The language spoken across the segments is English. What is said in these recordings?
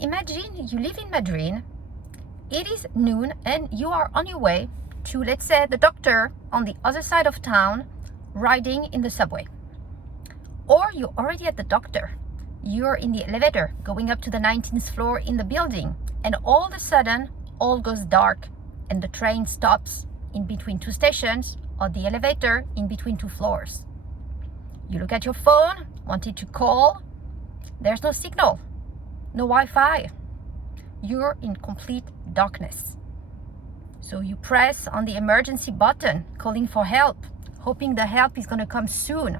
Imagine you live in Madrid, it is noon and you are on your way to, let's say, the doctor on the other side of town, riding in the subway. Or you're already at the doctor, you're in the elevator going up to the 19th floor in the building, and all of a sudden all goes dark and the train stops in between two stations, or the elevator in between two floors. You look at your phone, wanted to call, there's no signal, no Wi-Fi. You're in complete darkness. So you press on the emergency button, calling for help, hoping the help is going to come soon.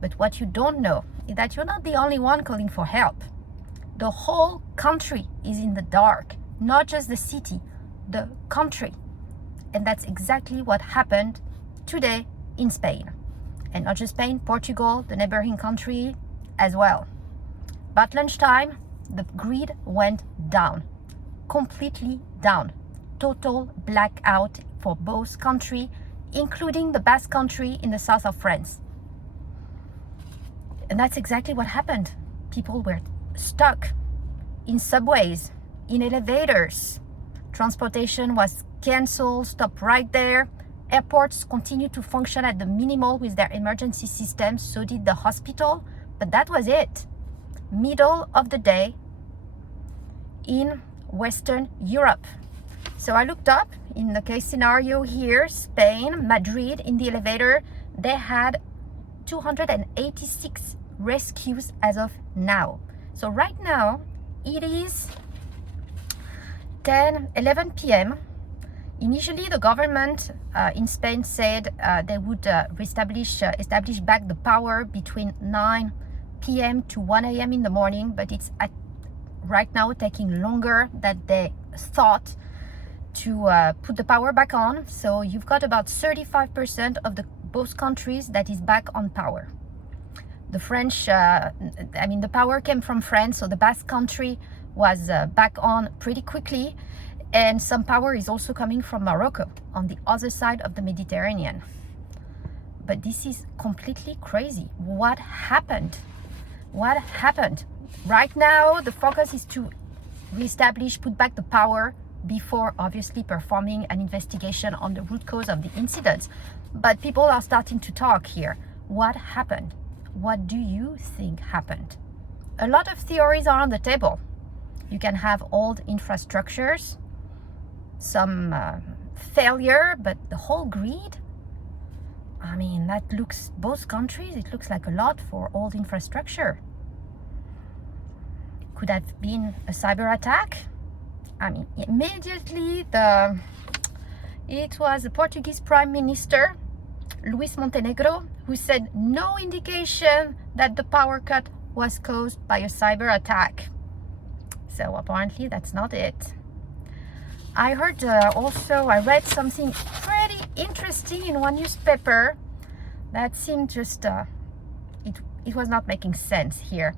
But what you don't know is that you're not the only one calling for help. The whole country is in the dark, not just the city, the country. And that's exactly what happened today in Spain. And not just Spain, Portugal, the neighboring country as well. About lunchtime, the grid went down, completely down. Total blackout for both countries, including the Basque Country in the south of France. And that's exactly what happened. People were stuck in subways, in elevators. Transportation was cancelled, stopped right there. Airports continued to function at the minimal with their emergency systems, so did the hospital. But that was it. Middle of the day in Western Europe. So I looked up in the case scenario here, Spain, Madrid, in the elevator, they had 286 rescues as of now. So right now it is 11 p.m. Initially, the government in Spain said they would establish back the power between 9 p.m. to 1 a.m. in the morning, but it's right now taking longer than they thought to put the power back on. So you've got about 35% of both countries that is back on power. The French, the power came from France, so the Basque Country was back on pretty quickly. And some power is also coming from Morocco on the other side of the Mediterranean. But this is completely crazy. What happened? What happened? Right now, the focus is to reestablish, put back the power before obviously performing an investigation on the root cause of the incidents. But people are starting to talk here. What happened? What do you think happened? A lot of theories are on the table. You can have old infrastructures, some failure, but the whole grid, that looks, both countries, it looks like a lot for old infrastructure. Could have been a cyber attack. Immediately it was the Portuguese Prime Minister, Luis Montenegro, who said no indication that the power cut was caused by a cyber attack. So apparently that's not it. I heard I read something pretty interesting in one newspaper that seemed just, it was not making sense here.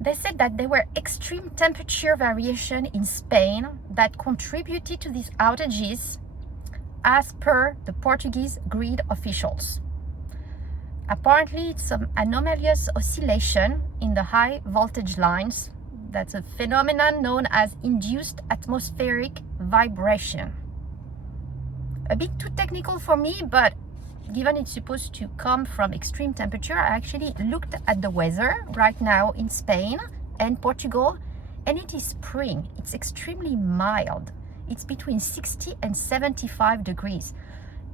They said that there were extreme temperature variation in Spain that contributed to these outages as per the Portuguese grid officials. Apparently it's some anomalous oscillation in the high voltage lines. That's a phenomenon known as induced atmospheric vibration. A bit too technical for me, but given it's supposed to come from extreme temperature, I actually looked at the weather right now in Spain and Portugal, and it is spring. It's extremely mild. It's between 60 and 75 degrees.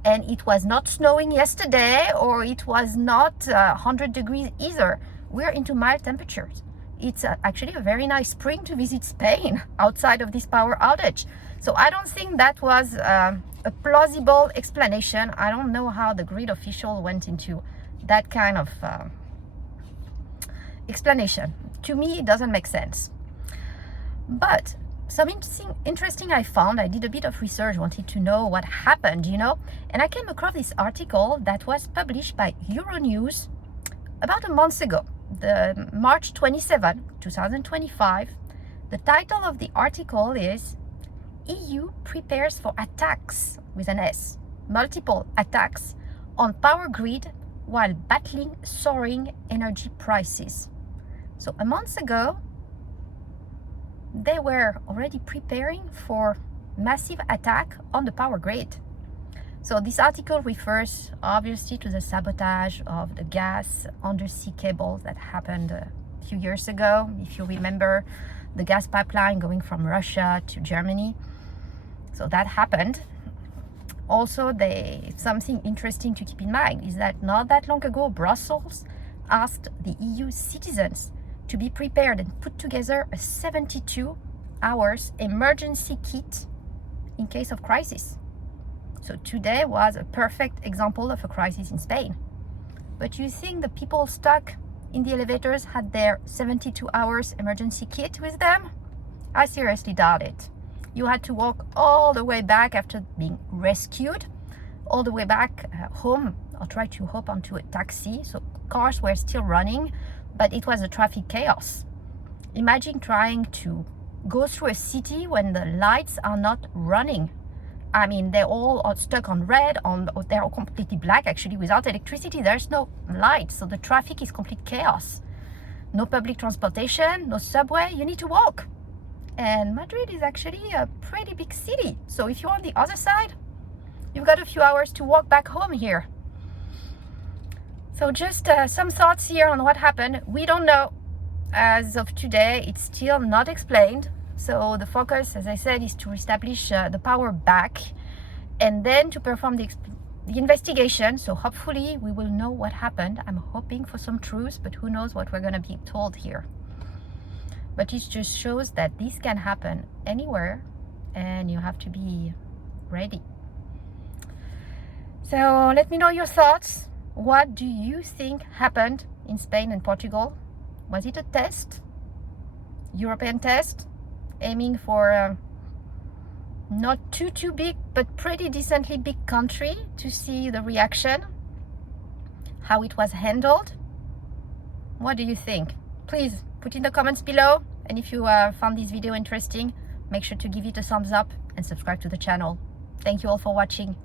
And it was not snowing yesterday, or it was not 100 degrees either. We're into mild temperatures. It's actually a very nice spring to visit Spain outside of this power outage. So I don't think that was a plausible explanation. I don't know how the grid official went into that kind of explanation. To me, it doesn't make sense. But some interesting I found. I did a bit of research, wanted to know what happened, and I came across this article that was published by Euronews about a month ago. The March 27, 2025. The title of the article is EU prepares for attacks with an S, multiple attacks on power grid while battling soaring energy prices. So a month ago, they were already preparing for massive attack on the power grid. So this article refers obviously to the sabotage of the gas undersea cables that happened a few years ago. If you remember, the gas pipeline going from Russia to Germany. So that happened. Also, something interesting to keep in mind is that not that long ago, Brussels asked the EU citizens to be prepared and put together a 72 hours emergency kit in case of crisis. So today was a perfect example of a crisis in Spain. But you think the people stuck in the elevators had their 72 hours emergency kit with them? I seriously doubt it. You had to walk all the way back after being rescued, all the way back home, or try to hop onto a taxi. So cars were still running, but it was a traffic chaos. Imagine trying to go through a city when the lights are not running. I mean, they're all stuck on red, they're all completely black actually. Without electricity, there's no light, so the traffic is complete chaos. No public transportation, no subway, you need to walk. And Madrid is actually a pretty big city, so if you're on the other side, you've got a few hours to walk back home here. So just some thoughts here on what happened. We don't know. As of today, it's still not explained. So the focus, as I said, is to establish the power back and then to perform the investigation. So hopefully we will know what happened. I'm hoping for some truth, but who knows what we're going to be told here. But it just shows that this can happen anywhere and you have to be ready. So let me know your thoughts. What do you think happened in Spain and Portugal? Was it a test? European test? Aiming for not too big, but pretty decently big country to see the reaction, how it was handled. What do you think? Please put in the comments below, and if you found this video interesting, make sure to give it a thumbs up and subscribe to the channel. Thank you all for watching.